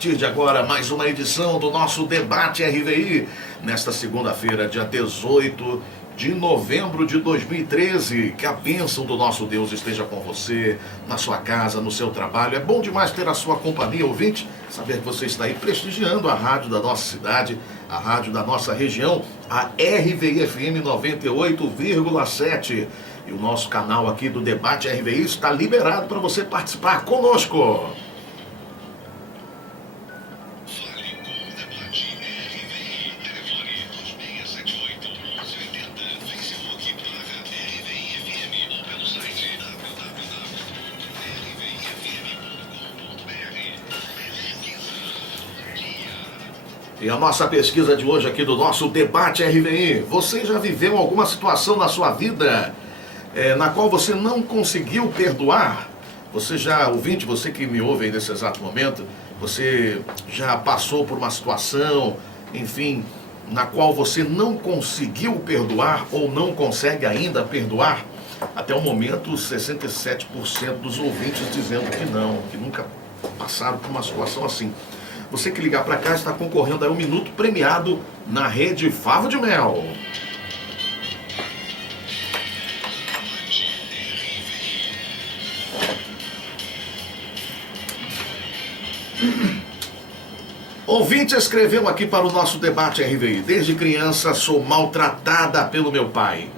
partir de agora, mais uma edição do nosso Debate RVI, nesta segunda-feira, dia 18 de novembro de 2013. Que a bênção do nosso Deus esteja com você, na sua casa, no seu trabalho. É bom demais ter a sua companhia, ouvinte, saber que você está aí prestigiando a rádio da nossa cidade, a rádio da nossa região, a RVI FM 98,7. E o nosso canal aqui do Debate RVI está liberado para você participar conosco. E a nossa pesquisa de hoje aqui do nosso Debate RVI, você já viveu alguma situação na sua vida na qual você não conseguiu perdoar? Você já, ouvinte, você que me ouve aí nesse exato momento, você já passou por uma situação, enfim, na qual você não conseguiu perdoar ou não consegue ainda perdoar? Até o momento, 67% dos ouvintes dizendo que não, que nunca passaram por uma situação assim. Você que ligar para cá está concorrendo a um minuto premiado na rede Favo de Mel. Ouvinte escreveu aqui para o nosso Debate RVI: desde criança sou maltratada pelo meu pai.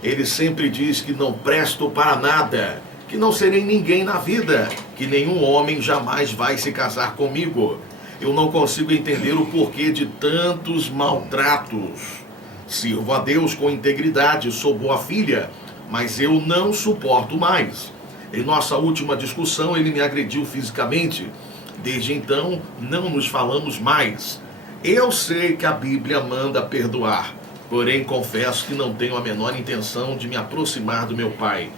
Ele sempre diz que não presto para nada, que não serei ninguém na vida, que nenhum homem jamais vai se casar comigo. Eu não consigo entender o porquê de tantos maltratos. Sirvo a Deus com integridade, sou boa filha, mas eu não suporto mais. Em nossa última discussão, ele me agrediu fisicamente. Desde então, não nos falamos mais. Eu sei que a Bíblia manda perdoar, porém confesso que não tenho a menor intenção de me aproximar do meu pai.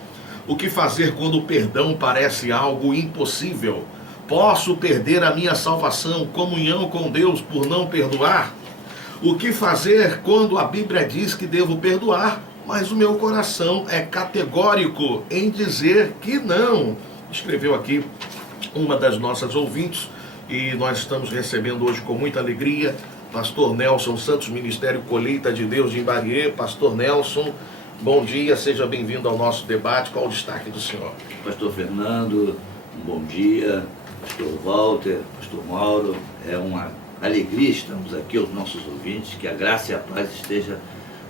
O que fazer quando o perdão parece algo impossível? Posso perder a minha salvação, comunhão com Deus por não perdoar? O que fazer quando a Bíblia diz que devo perdoar, mas o meu coração é categórico em dizer que não? Escreveu aqui uma das nossas ouvintes e nós estamos recebendo hoje com muita alegria Pastor Nelson Santos, Ministério Colheita de Deus de Imbariê. Pastor Nelson, bom dia, seja bem-vindo ao nosso debate. Qual o destaque do senhor? Pastor Fernando, um bom dia. Pastor Walter, Pastor Mauro, é uma alegria estarmos aqui aos nossos ouvintes, que a graça e a paz esteja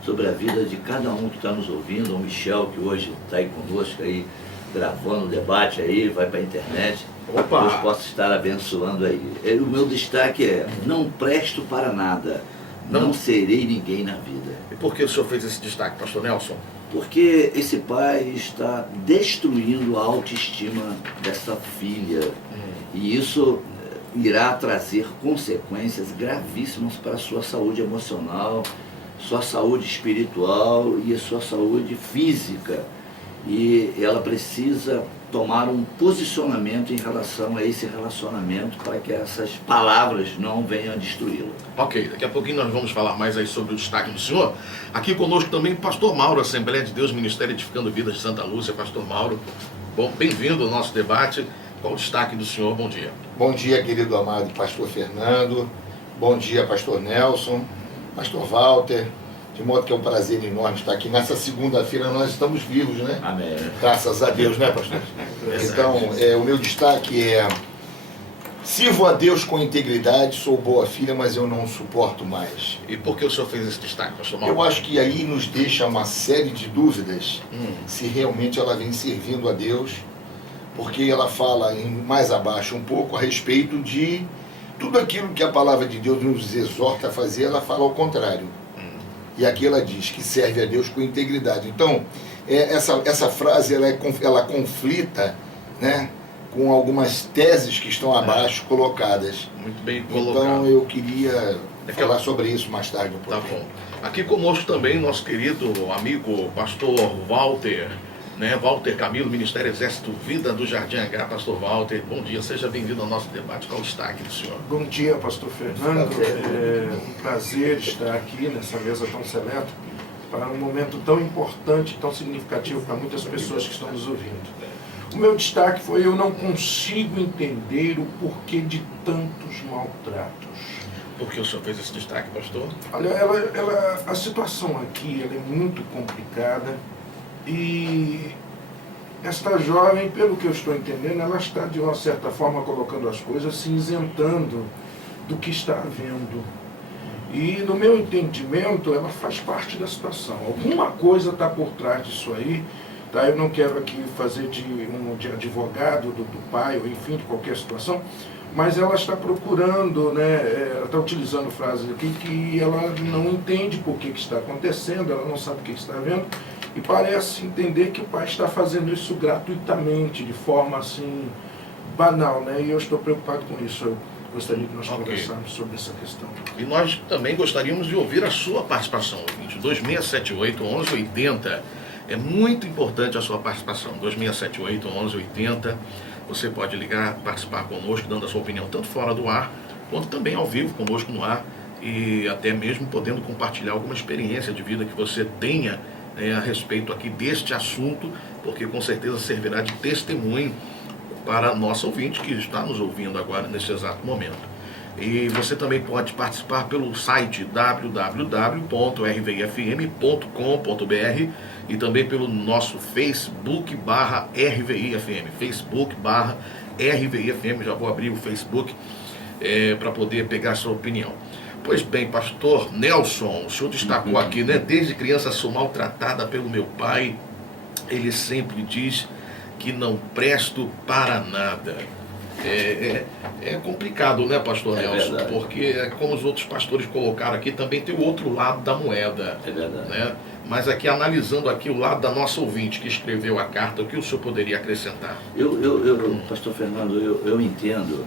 sobre a vida de cada um que está nos ouvindo, o Michel, que hoje está aí conosco, aí, gravando o debate aí, vai para a internet. Opa! Deus possa estar abençoando aí. O meu destaque é: não presto para nada, não serei ninguém na vida. E por que o senhor fez esse destaque, Pastor Nelson? Porque esse pai está destruindo a autoestima dessa filha. E isso irá trazer consequências gravíssimas para a sua saúde emocional, sua saúde espiritual e a sua saúde física. E ela precisa tomar um posicionamento em relação a esse relacionamento para que essas palavras não venham a destruí-lo. Ok, daqui a pouquinho nós vamos falar mais aí sobre o destaque do senhor. Aqui conosco também Pastor Mauro, Assembleia de Deus, Ministério Edificando Vidas de Santa Lúcia. Pastor Mauro, bom, bem-vindo ao nosso debate. Qual o destaque do senhor? Bom dia. Bom dia, querido amado Pastor Fernando. Bom dia, Pastor Nelson, Pastor Walter. De modo que é um prazer enorme estar aqui. Nessa segunda-feira nós estamos vivos, né? Amém. Graças a Deus, né, pastor? Então, o meu destaque é: sirvo a Deus com integridade, sou boa filha, mas eu não suporto mais. E por que o senhor fez esse destaque, Pastor Mauro? Eu acho que aí nos deixa uma série de dúvidas se realmente ela vem servindo a Deus, porque ela fala mais abaixo um pouco a respeito de tudo aquilo que a palavra de Deus nos exorta a fazer, ela fala ao contrário. E aqui ela diz que serve a Deus com integridade. Então, essa frase ela conflita, né, com algumas teses que estão abaixo colocadas. Muito bem colocado. Então eu queria falar sobre isso mais tarde um pouco. Tá bom. Aqui conosco também nosso querido amigo Pastor Walter, né? Walter Camilo, Ministério Exército Vida do Jardim H. Pastor Walter, bom dia, seja bem-vindo ao nosso debate. Qual o destaque do senhor? Bom dia, Pastor Fernando. É um prazer estar aqui nessa mesa tão seleta para um momento tão importante, tão significativo para muitas pessoas que estão nos ouvindo. O meu destaque foi: eu não consigo entender o porquê de tantos maltratos. Por que o senhor fez esse destaque, pastor? Olha, a situação aqui ela é muito complicada e esta jovem, pelo que eu estou entendendo, ela está de uma certa forma colocando as coisas, se isentando do que está havendo. E no meu entendimento, ela faz parte da situação. Alguma coisa está por trás disso aí. Tá? Eu não quero aqui fazer de advogado do pai, ou enfim, de qualquer situação, mas ela está procurando, né, ela está utilizando frases aqui que ela não entende por que está acontecendo, ela não sabe o que está vendo, e parece entender que o pai está fazendo isso gratuitamente, de forma assim, banal, né? E eu estou preocupado com isso. Eu gostaria que nós conversarmos sobre essa questão. E nós também gostaríamos de ouvir a sua participação, ouvinte. 2678-1180. É muito importante a sua participação. 2678-1180. Você pode ligar, participar conosco, dando a sua opinião, tanto fora do ar, quanto também ao vivo conosco no ar, e até mesmo podendo compartilhar alguma experiência de vida que você tenha a respeito aqui deste assunto, porque com certeza servirá de testemunho para a nossa ouvinte que está nos ouvindo agora nesse exato momento. E você também pode participar pelo site www.rvifm.com.br e também pelo nosso Facebook /RVIFM, Facebook /RVIFM. Já vou abrir o Facebook para poder pegar a sua opinião. Pois bem, pastor Nelson, o senhor destacou aqui, né? Desde criança sou maltratada pelo meu pai. Ele sempre diz que não presto para nada. É complicado, né, pastor Nelson? Verdade. Porque, como os outros pastores colocaram aqui, também tem o outro lado da moeda. É verdade. Né? Mas aqui, analisando aqui o lado da nossa ouvinte que escreveu a carta, o que o senhor poderia acrescentar? Pastor Fernando, eu entendo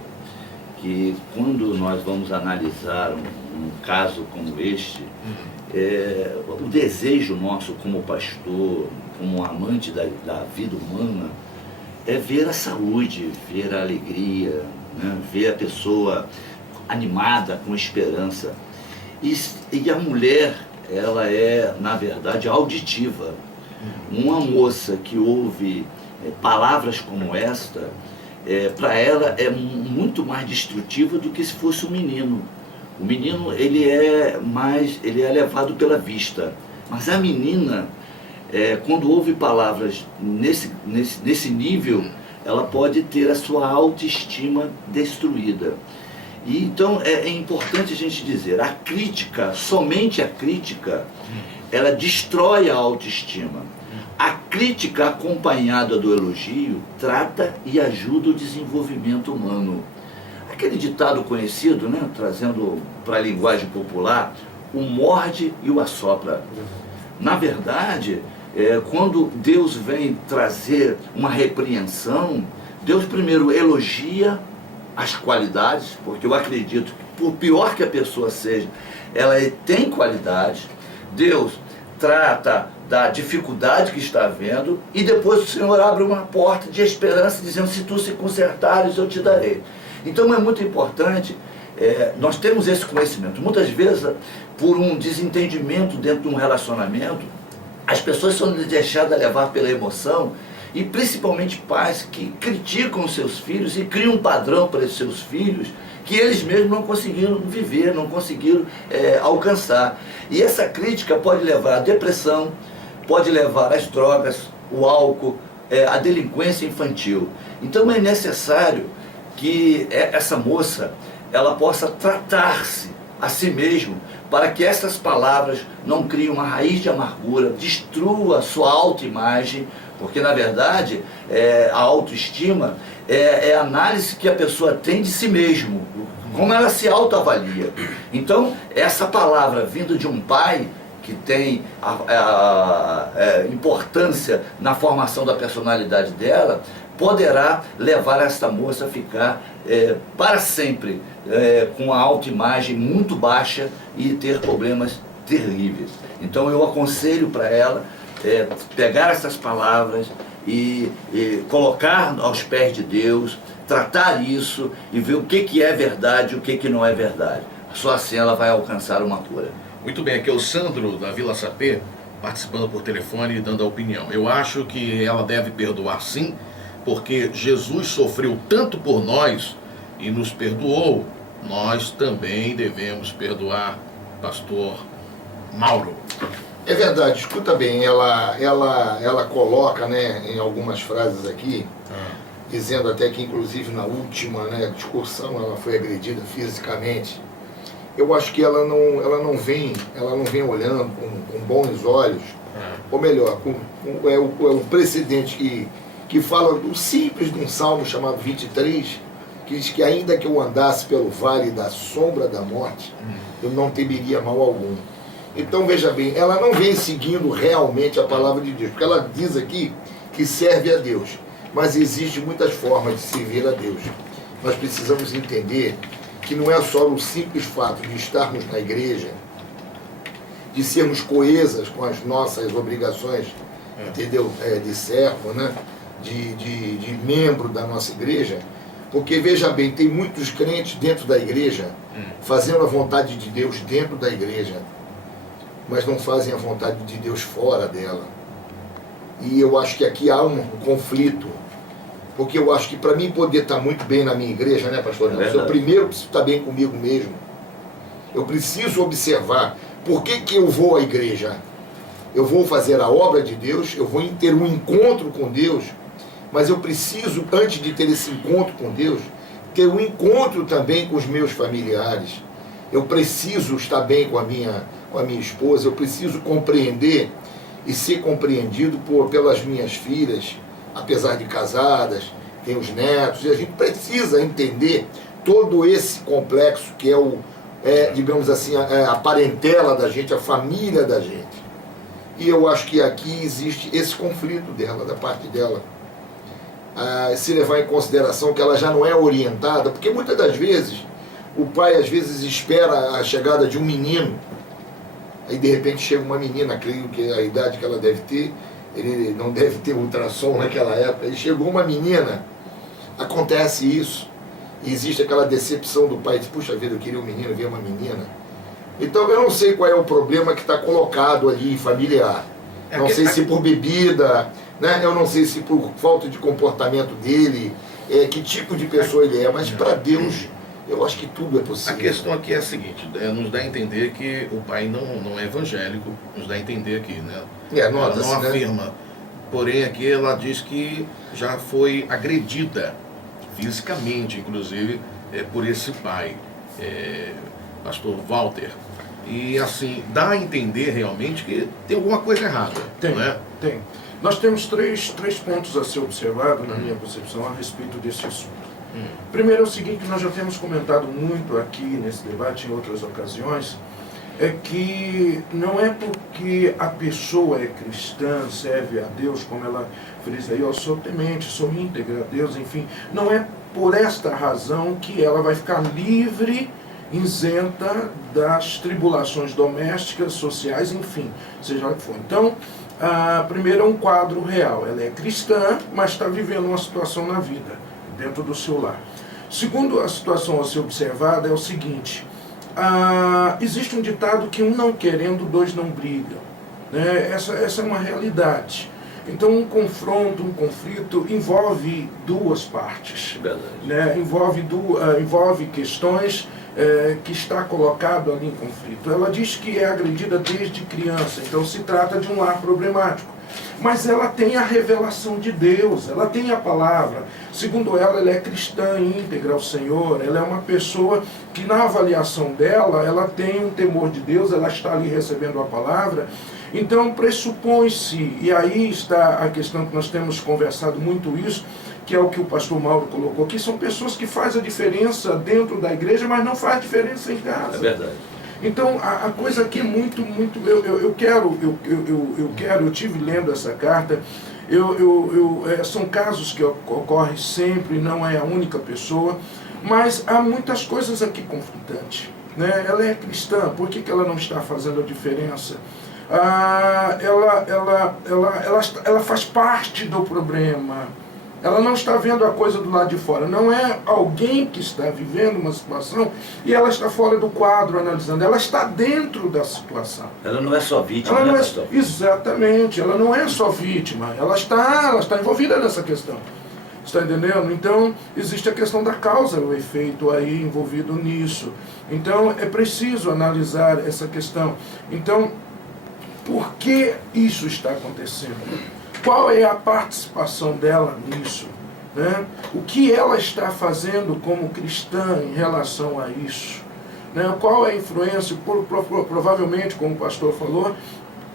que quando nós vamos analisar um caso como este, o desejo nosso como pastor, como amante da vida humana, é ver a saúde, ver a alegria, né? Ver a pessoa animada, com esperança. E a mulher, ela é, na verdade, auditiva. Uma moça que ouve palavras como esta, para ela é muito mais destrutiva do que se fosse um menino. O menino, ele é levado pela vista, mas a menina, quando ouve palavras nesse nível, ela pode ter a sua autoestima destruída. E então é importante a gente dizer, a crítica, somente a crítica, ela destrói a autoestima. A crítica acompanhada do elogio trata e ajuda o desenvolvimento humano. Aquele ditado conhecido, né, trazendo para a linguagem popular, o morde e o assopra. Na verdade, quando Deus vem trazer uma repreensão, Deus primeiro elogia as qualidades, porque eu acredito que, por pior que a pessoa seja, ela tem qualidades. Deus trata da dificuldade que está havendo e depois o Senhor abre uma porta de esperança, dizendo: se tu se consertares, eu te darei. Então é muito importante nós termos esse conhecimento. Muitas vezes, por um desentendimento dentro de um relacionamento, as pessoas são deixadas levar pela emoção, e principalmente pais que criticam seus filhos e criam um padrão para os seus filhos que eles mesmos não conseguiram viver, não conseguiram alcançar. E essa crítica pode levar à depressão, pode levar às drogas, o álcool, à delinquência infantil. Então é necessário que essa moça ela possa tratar-se a si mesma, para que essas palavras não criem uma raiz de amargura, destrua a sua autoimagem, porque na verdade a autoestima é a análise que a pessoa tem de si mesmo, como ela se autoavalia. Então essa palavra vinda de um pai que tem a importância na formação da personalidade dela, poderá levar esta moça a ficar para sempre com a autoimagem muito baixa e ter problemas terríveis. Então eu aconselho para ela pegar essas palavras e colocar aos pés de Deus, tratar isso e ver o que é verdade e o que não é verdade. Só assim ela vai alcançar uma cura. Muito bem, aqui é o Sandro da Vila Sapê, participando por telefone e dando a opinião. Eu acho que ela deve perdoar sim, porque Jesus sofreu tanto por nós e nos perdoou, nós também devemos perdoar, pastor Mauro. É verdade, escuta bem, ela coloca, né, em algumas frases aqui, dizendo até que inclusive na última, né, discussão ela foi agredida fisicamente. Eu acho que ela não vem olhando com bons olhos, ou melhor, é o precedente que fala do simples de um salmo chamado 23, que diz que ainda que eu andasse pelo vale da sombra da morte, eu não temeria mal algum. Então veja bem, ela não vem seguindo realmente a palavra de Deus, porque ela diz aqui que serve a Deus, mas existem muitas formas de servir a Deus. Nós precisamos entender que não é só o simples fato de estarmos na igreja, de sermos coesas com as nossas obrigações, entendeu? De servo, né? De membro da nossa igreja, porque veja bem, tem muitos crentes dentro da igreja fazendo a vontade de Deus dentro da igreja, mas não fazem a vontade de Deus fora dela. E eu acho que aqui há um conflito, porque eu acho que para mim poder estar muito bem na minha igreja, né, pastor? Eu primeiro preciso estar bem comigo mesmo. Eu preciso observar por que eu vou à igreja. Eu vou fazer a obra de Deus, eu vou ter um encontro com Deus, mas eu preciso, antes de ter esse encontro com Deus, ter um encontro também com os meus familiares. Eu preciso estar bem com a minha esposa, eu preciso compreender e ser compreendido pelas minhas filhas, apesar de casadas, tem os netos, e a gente precisa entender todo esse complexo que digamos assim, a parentela da gente, a família da gente. E eu acho que aqui existe esse conflito dela, da parte dela. Se levar em consideração que ela já não é orientada, porque muitas das vezes o pai às vezes espera a chegada de um menino, aí de repente chega uma menina, creio que a idade que ela deve ter, ele não deve ter ultrassom naquela época, e chegou uma menina, acontece isso, e existe aquela decepção do pai, diz, puxa vida, eu queria um menino, ver uma menina. Então eu não sei qual é o problema que está colocado ali familiar, não sei se por bebida, né? Eu não sei se por falta de comportamento dele, que tipo de pessoa ele é, mas para Deus eu acho que tudo é possível. A questão aqui é a seguinte, nos dá a entender que o pai não é evangélico, nos dá a entender aqui, né? Ela não afirma, né? Porém aqui ela diz que já foi agredida fisicamente, inclusive, por esse pai, pastor Walter. E assim, dá a entender realmente que tem alguma coisa errada, não é? Tem. Nós temos três pontos a ser observados, na minha concepção, a respeito desse assunto. Primeiro é o seguinte, que nós já temos comentado muito aqui nesse debate, em outras ocasiões, é que não é porque a pessoa é cristã, serve a Deus, como ela frisa aí, eu sou temente, sou íntegra a Deus, enfim, não é por esta razão que ela vai ficar livre, isenta das tribulações domésticas, sociais, enfim, seja o que for. Então, primeiro é um quadro real, ela é cristã, mas está vivendo uma situação na vida, dentro do seu lar. Segundo, a situação a ser observada é o seguinte, existe um ditado que um não querendo, dois não brigam, né? Essa é uma realidade. Então um confronto, um conflito envolve duas partes, né? Envolve questões que está colocado ali em conflito. Ela diz que é agredida desde criança, então se trata de um lar problemático. Mas ela tem a revelação de Deus, ela tem a palavra. Segundo ela é cristã íntegra ao Senhor, ela é uma pessoa que na avaliação dela, ela tem um temor de Deus, ela está ali recebendo a palavra. Então pressupõe-se, e aí está a questão que nós temos conversado muito isso, que é o que o pastor Mauro colocou aqui, são pessoas que fazem a diferença dentro da igreja, mas não faz diferença em casa. É verdade. Então, a coisa aqui é muito... Eu tive lendo essa carta, são casos que ocorrem sempre, não é a única pessoa, mas há muitas coisas aqui conflitantes, né? Ela é cristã, por que ela não está fazendo a diferença? Ela faz parte do problema. Ela não está vendo a coisa do lado de fora. Não é alguém que está vivendo uma situação e ela está fora do quadro analisando. Ela está dentro da situação. Ela não é só vítima, ela né, não pastor? Exatamente. Ela não é só vítima. Ela está envolvida nessa questão. Está entendendo? Então, existe a questão da causa e o efeito aí envolvido nisso. Então, é preciso analisar essa questão. Então, por que isso está acontecendo? Qual é a participação dela nisso? Né? O que ela está fazendo como cristã em relação a isso? Né? Qual é a influência? Provavelmente, como o pastor falou,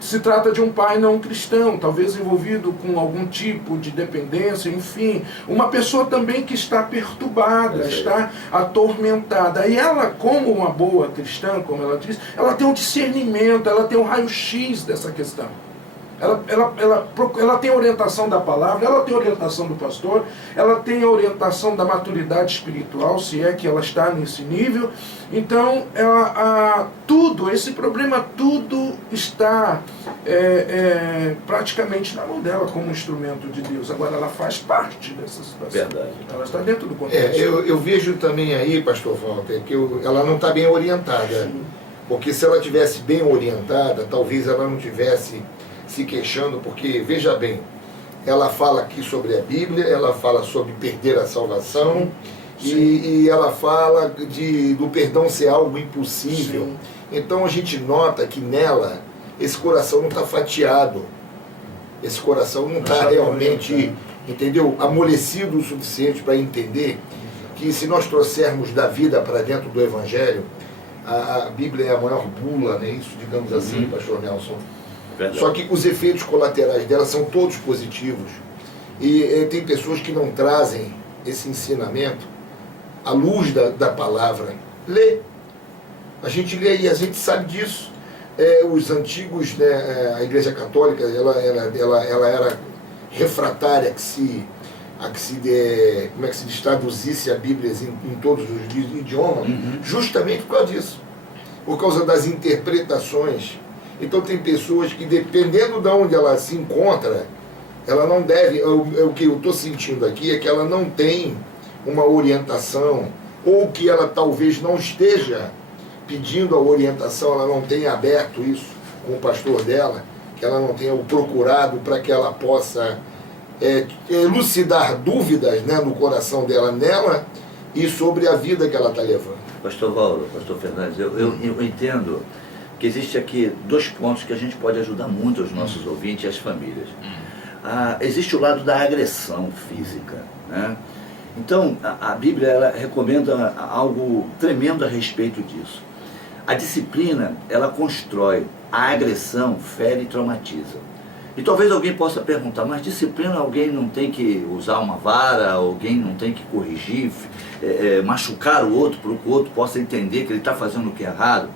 se trata de um pai não cristão, talvez envolvido com algum tipo de dependência, enfim. Uma pessoa também que está perturbada, está atormentada. E ela, como uma boa cristã, como ela diz, ela tem um discernimento, ela tem um raio-x dessa questão. Ela tem a orientação da palavra, ela tem a orientação do pastor, ela tem a orientação da maturidade espiritual, se é que ela está nesse nível. Então, esse problema tudo está praticamente na mão dela como instrumento de Deus. Agora, ela faz parte dessa situação. Verdade. Ela está dentro do contexto. Eu vejo também aí, pastor Walter, que ela não está bem orientada. Sim. Porque se ela tivesse bem orientada, talvez ela não tivesse se queixando, porque, veja bem, ela fala aqui sobre a Bíblia, ela fala sobre perder a salvação, e ela fala do perdão ser algo impossível. Sim. Então a gente nota que nela, esse coração não está fatiado, esse coração não está realmente, entendeu, amolecido o suficiente para entender que se nós trouxermos da vida para dentro do Evangelho, a Bíblia é a maior bula, né? Isso, digamos assim, pastor Nelson. Verdade. Só que os efeitos colaterais dela são todos positivos. E tem pessoas que não trazem esse ensinamento à luz da palavra. Lê. A gente lê e a gente sabe disso. Os antigos, né, a Igreja Católica, ela era refratária a que se traduzisse a Bíblia em todos os idiomas, justamente por causa disso. Por causa das interpretações. Então tem pessoas que, dependendo de onde ela se encontra, ela não deve, o que eu estou sentindo aqui é que ela não tem uma orientação, ou que ela talvez não esteja pedindo a orientação, ela não tenha aberto isso com o pastor dela, que ela não tenha o procurado para que ela possa elucidar dúvidas, né, no coração dela, nela, e sobre a vida que ela está levando. Pastor Walter, pastor Fernandes, eu entendo que existe aqui 2 pontos que a gente pode ajudar muito os nossos ouvintes e as famílias. Existe o lado da agressão física, né? Então, a Bíblia ela recomenda algo tremendo a respeito disso. A disciplina, ela constrói, a agressão fere e traumatiza. E talvez alguém possa perguntar, mas disciplina alguém não tem que usar uma vara, alguém não tem que corrigir, machucar o outro para que o outro possa entender que ele está fazendo o que é errado?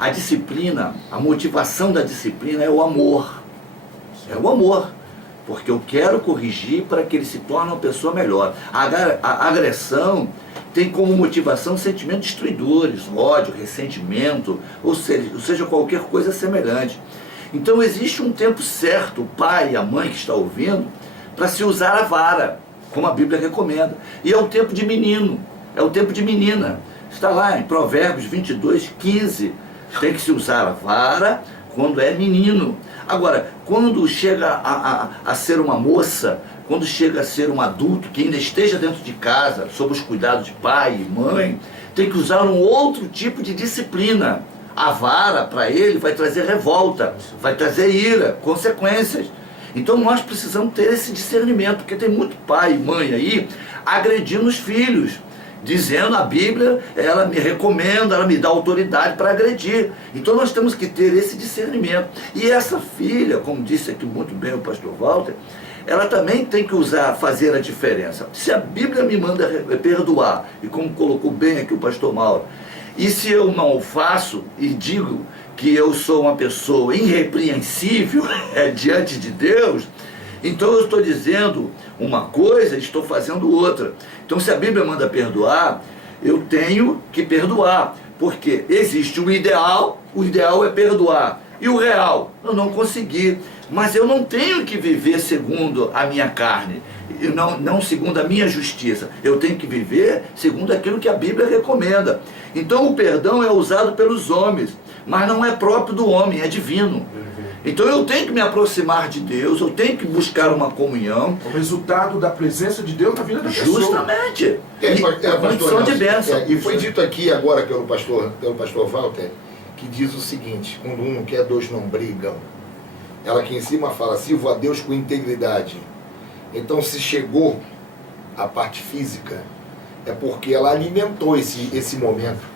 A disciplina, a motivação da disciplina é o amor. É o amor. Porque eu quero corrigir para que ele se torne uma pessoa melhor. A agressão tem como motivação sentimentos destruidores, ódio, ressentimento, ou seja, qualquer coisa semelhante. Então existe um tempo certo, o pai e a mãe que está ouvindo, para se usar a vara, como a Bíblia recomenda. E é o tempo de menino, é o tempo de menina. Está lá em Provérbios 22:15. Tem que se usar a vara quando é menino. Agora, quando chega a ser uma moça, quando chega a ser um adulto que ainda esteja dentro de casa, sob os cuidados de pai e mãe, tem que usar um outro tipo de disciplina. A vara, para ele, vai trazer revolta, vai trazer ira, consequências. Então nós precisamos ter esse discernimento, porque tem muito pai e mãe aí agredindo os filhos, dizendo a Bíblia, ela me recomenda, ela me dá autoridade para agredir. Então nós temos que ter esse discernimento. E essa filha, como disse aqui muito bem o pastor Walter, ela também tem que fazer a diferença. Se a Bíblia me manda perdoar, e como colocou bem aqui o pastor Mauro, e se eu não o faço e digo que eu sou uma pessoa irrepreensível diante de Deus, então eu estou dizendo uma coisa e estou fazendo outra. Então se a Bíblia manda perdoar, eu tenho que perdoar, porque existe o ideal é perdoar, e o real, eu não consegui, mas eu não tenho que viver segundo a minha carne, não segundo a minha justiça, eu tenho que viver segundo aquilo que a Bíblia recomenda. Então o perdão é usado pelos homens, mas não é próprio do homem, é divino. Então eu tenho que me aproximar de Deus, eu tenho que buscar uma comunhão. O resultado da presença de Deus na vida da pessoa. Justamente. Pastor De bênção. E foi dito aqui agora pelo pastor Walter, que diz o seguinte: quando um não quer, dois não brigam. Ela aqui em cima fala: sirvo a Deus com integridade. Então, se chegou a parte física, é porque ela alimentou esse momento.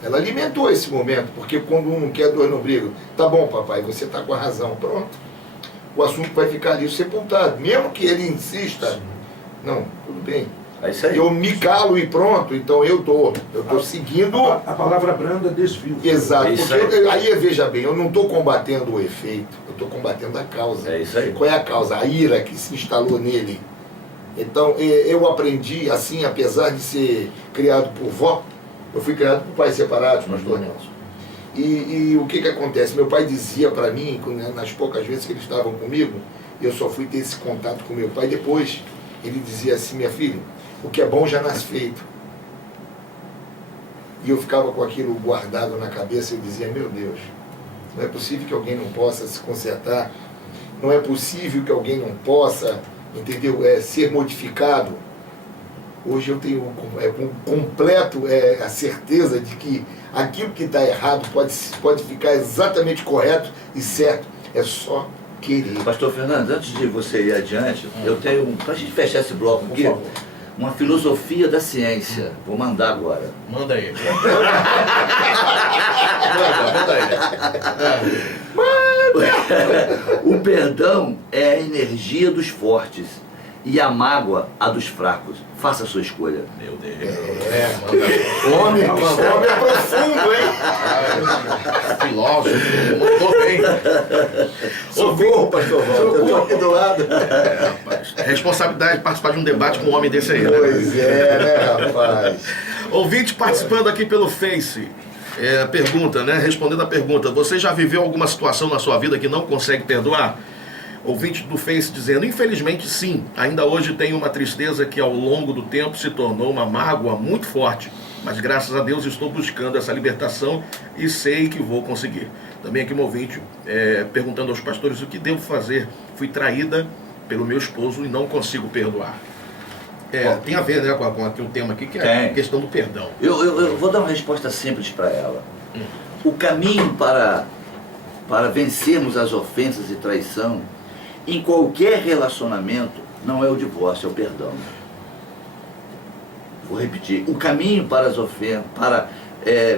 Ela alimentou esse momento, porque quando um não quer, dois não brigam. Tá bom, papai, você está com a razão. Pronto. O assunto vai ficar ali sepultado. Mesmo que ele insista, não, tudo bem. É isso aí. Eu me calo e pronto, então eu tô seguindo. A palavra branda desvio. Exato, É isso porque aí veja bem, eu não estou combatendo o efeito, eu estou combatendo a causa. É isso aí. Qual é a causa? A ira que se instalou nele. Então eu aprendi assim, apesar de ser criado por vó, eu fui criado por pais separados, pastor Nelson. E o que acontece? Meu pai dizia para mim, nas poucas vezes que eles estavam comigo, eu só fui ter esse contato com meu pai depois. Ele dizia assim: minha filha, o que é bom já nasce feito. E eu ficava com aquilo guardado na cabeça e eu dizia: meu Deus, não é possível que alguém não possa se consertar, não é possível que alguém não possa, entendeu, ser modificado. Hoje eu tenho com completo a certeza de que aquilo que está errado pode ficar exatamente correto e certo. É só querer. Pastor Fernando, antes de você ir adiante, eu tenho, para a gente fechar esse bloco aqui, uma filosofia da ciência. Vou mandar agora. Manda aí. O perdão é a energia dos fortes e a mágoa a dos fracos. Faça a sua escolha. Meu Deus. Homem é profundo, hein? Filósofo, mandou bem. Socorro, pastor Walter, eu estou aqui do lado. Rapaz, é responsabilidade de participar de um debate com um homem desse aí. Né? Pois é, né, rapaz? Ouvinte participando aqui pelo Face. Pergunta, né? Respondendo a pergunta: você já viveu alguma situação na sua vida que não consegue perdoar? Ouvinte do Face dizendo: infelizmente sim, ainda hoje tenho uma tristeza que ao longo do tempo se tornou uma mágoa muito forte, mas graças a Deus estou buscando essa libertação e sei que vou conseguir. Também aqui um ouvinte perguntando aos pastores: o que devo fazer? Fui traída pelo meu esposo e não consigo perdoar. Tem a ver, né, com o tema aqui, que é a questão do perdão. Eu vou dar uma resposta simples para ela. O caminho para vencermos as ofensas e traição em qualquer relacionamento não é o divórcio, é o perdão. Vou repetir: o caminho para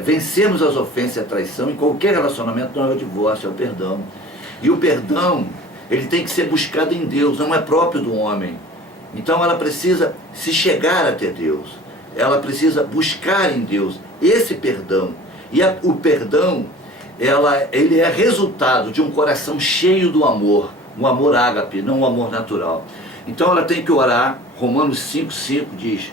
vencermos as ofensas e a traição em qualquer relacionamento não é o divórcio, é o perdão. E o perdão, ele tem que ser buscado em Deus, não é próprio do homem. Então ela precisa se chegar até Deus, ela precisa buscar em Deus esse perdão. E o perdão, ele é resultado de um coração cheio do amor, um amor ágape, não um amor natural. Então ela tem que orar. Romanos 5,5 diz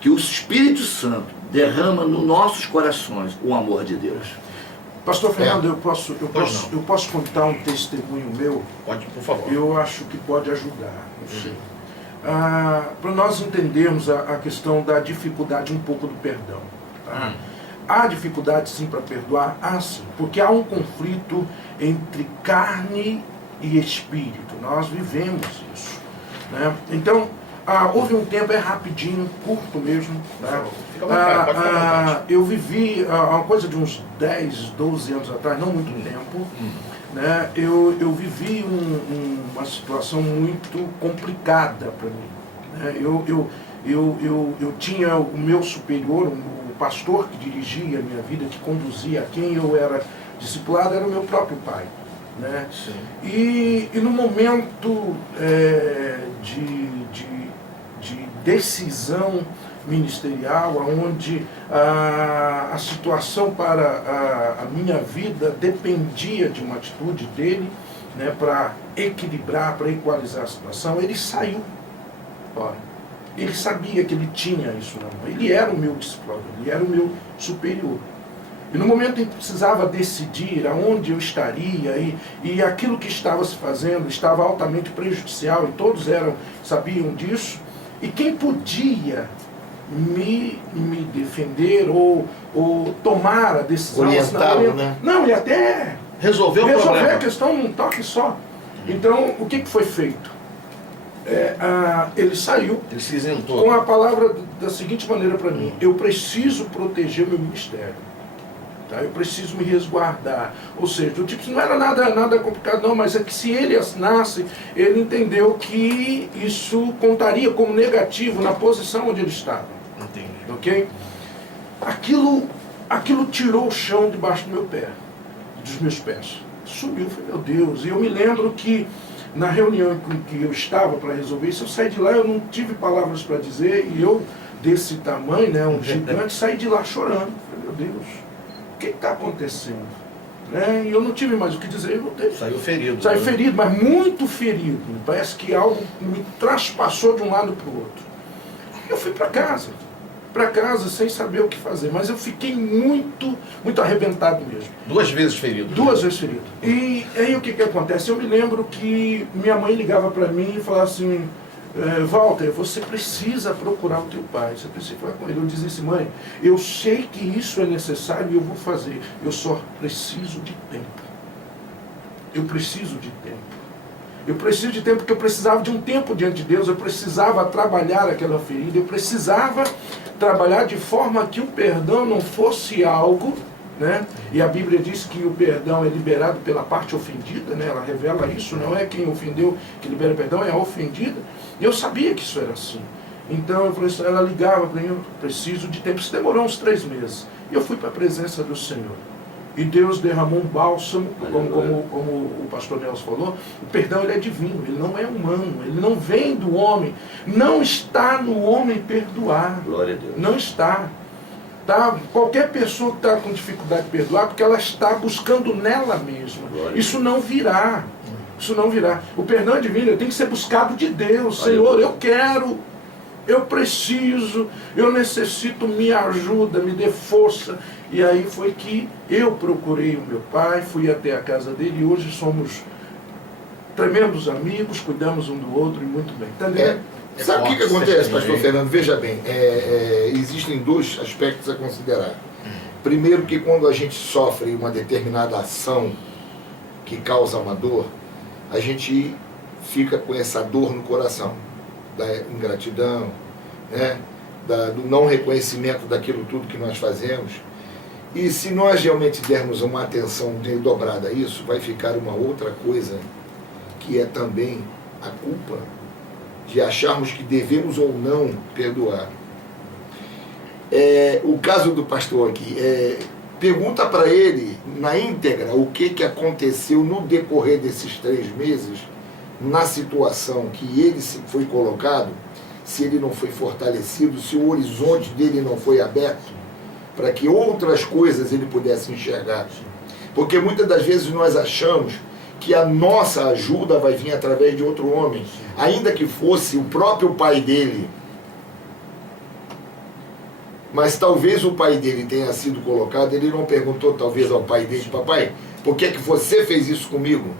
que o Espírito Santo derrama nos nossos corações o amor de Deus. Pastor Fernando, eu posso contar um testemunho meu? Pode, por favor. Eu acho que pode ajudar. Não sei. Para nós entendermos a questão da dificuldade um pouco do perdão. Tá? Há dificuldade sim para perdoar? Sim, porque há um conflito entre carne e espírito. Nós vivemos isso. Né? Então, houve um tempo, rapidinho, curto mesmo. Tá? Fica à vontade, pode falar. Eu vivi uma coisa de uns 10, 12 anos atrás, não muito tempo. Né? Eu vivi uma situação muito complicada para mim. Né? Eu tinha o meu superior, o pastor que dirigia a minha vida, que conduzia, a quem eu era discipulado, era o meu próprio pai. Né? E no momento de decisão ministerial, onde a situação para a minha vida dependia de uma atitude dele, né, para equilibrar, para equalizar a situação, ele saiu fora. Ele sabia que ele tinha isso na mão. Ele era o meu discipulador, ele era o meu superior. E no momento em que precisava decidir aonde eu estaria, e aquilo que estava se fazendo estava altamente prejudicial, e todos sabiam disso, e quem podia me defender ou tomar a decisão... Orientá-lo, né? Não, ele até Resolveu o Resolver problema. a questão num toque só. Então, o que foi feito? Ele saiu Ele se isentou. com a palavra da seguinte maneira para mim: eu preciso proteger meu ministério. Tá? Eu preciso me resguardar. Ou seja, o tipo não era nada complicado não, mas é que se ele assinasse, ele entendeu que isso contaria como negativo na posição onde ele estava. Entendi. Ok? Aquilo tirou o chão debaixo do meu pé, dos meus pés. Subiu, falei, meu Deus. E eu me lembro que na reunião em que eu estava para resolver isso, eu saí de lá, eu não tive palavras para dizer, e eu, desse tamanho, né, um gigante, saí de lá chorando. Falei, meu Deus, o que está acontecendo? Né? E eu não tive mais o que dizer, eu voltei. Saiu ferido. Saí né? ferido, mas muito ferido. Parece que algo me traspassou de um lado para o outro. Eu fui para casa sem saber o que fazer, mas eu fiquei muito arrebentado mesmo. 2 vezes ferido. 2 vezes ferido. E aí o que acontece? Eu me lembro que minha mãe ligava para mim e falava assim, Walter, você precisa procurar o teu pai, você precisa falar com ele. Eu dizia assim, mãe, eu sei que isso é necessário e eu vou fazer, eu só preciso de tempo. Eu preciso de tempo. Eu preciso de tempo porque eu precisava de um tempo diante de Deus, eu precisava trabalhar aquela ferida, eu precisava trabalhar de forma que o perdão não fosse algo, né? E a Bíblia diz que o perdão é liberado pela parte ofendida, né? Ela revela isso, não é quem ofendeu que libera perdão, é a ofendida. E eu sabia que isso era assim. Então eu falei, ela ligava para mim, eu preciso de tempo. Isso demorou uns 3 meses. E eu fui para a presença do Senhor. E Deus derramou um bálsamo, como o pastor Nelson falou. O perdão ele é divino, ele não é humano, ele não vem do homem. Não está no homem perdoar. Glória a Deus. Não está. Tá? Qualquer pessoa que está com dificuldade de perdoar, porque ela está buscando nela mesma. Isso não virá. Isso não virá. O perdão é divino, ele tem que ser buscado de Deus. Senhor, eu quero, eu preciso, eu necessito, me ajuda, me dê força. E aí foi que eu procurei o meu pai, fui até a casa dele e hoje somos tremendos amigos, cuidamos um do outro e muito bem. Entendeu? Sabe o que acontece, pastor Fernando? Veja bem, existem 2 aspectos a considerar. Primeiro, que quando a gente sofre uma determinada ação que causa uma dor, a gente fica com essa dor no coração, da ingratidão, né? Do não reconhecimento daquilo tudo que nós fazemos. E se nós realmente dermos uma atenção dobrada a isso, vai ficar uma outra coisa, que é também a culpa de acharmos que devemos ou não perdoar. O caso do pastor aqui, pergunta para ele, na íntegra, o que aconteceu no decorrer desses 3 meses, na situação que ele foi colocado, se ele não foi fortalecido, se o horizonte dele não foi aberto, para que outras coisas ele pudesse enxergar. Porque muitas das vezes nós achamos que a nossa ajuda vai vir através de outro homem, ainda que fosse o próprio pai dele. Mas talvez o pai dele tenha sido colocado, ele não perguntou talvez ao pai dele, papai, por que você fez isso comigo?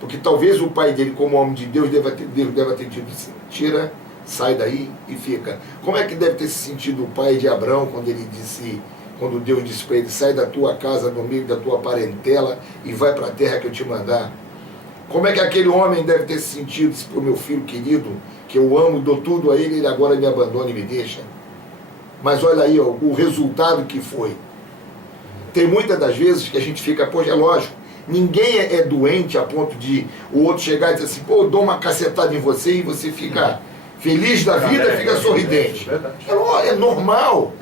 Porque talvez o pai dele, como homem de Deus, deva ter dito assim, tira, sai daí e fica. Como é que deve ter se sentido o pai de Abraão quando Deus disse para ele, sai da tua casa, no meio da tua parentela e vai para a terra que eu te mandar? Como é que aquele homem deve ter se sentido para o meu filho querido, que eu amo, dou tudo a ele, ele agora me abandona e me deixa? Mas olha aí, ó, o resultado que foi. Tem muitas das vezes que a gente fica, poxa, é lógico, ninguém é doente a ponto de o outro chegar e dizer assim, pô, eu dou uma cacetada em você e você fica feliz da vida, fica sorridente. É normal.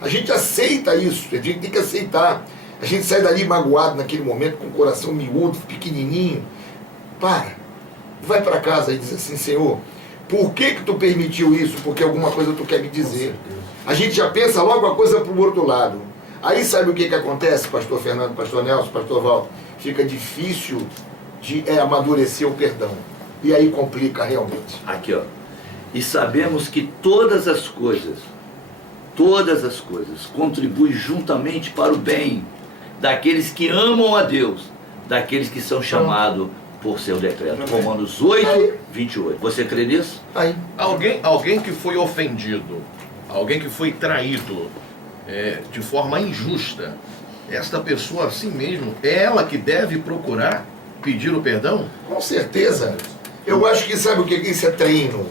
A gente aceita isso, a gente tem que aceitar. A gente sai dali magoado naquele momento, com o coração miúdo, pequenininho. Vai para casa e diz assim, Senhor, por que tu permitiu isso? Porque alguma coisa tu quer me dizer. A gente já pensa logo a coisa para o outro lado. Aí sabe o que acontece, pastor Fernando, pastor Nelson, pastor Walter? Fica difícil de amadurecer o perdão. E aí complica realmente. Aqui, ó. E sabemos que todas as coisas contribuem juntamente para o bem daqueles que amam a Deus, daqueles que são chamados por seu decreto. Romanos 8, 28. Você crê nisso? Aí. Alguém que foi ofendido, alguém que foi traído de forma injusta, esta pessoa assim mesmo, é ela que deve procurar pedir o perdão? Com certeza. Eu acho que sabe o que isso é treino?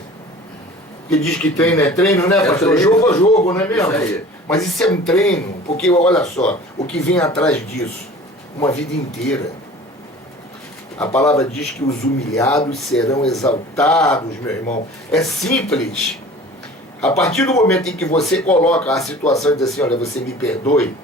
Porque diz que treino é treino, né, pastor? treino. Jogo é jogo, não é mesmo? Isso aí. Mas isso é um treino, porque olha só, o que vem atrás disso, uma vida inteira. A palavra diz que os humilhados serão exaltados, meu irmão. É simples. A partir do momento em que você coloca a situação e diz assim, olha, você me perdoe,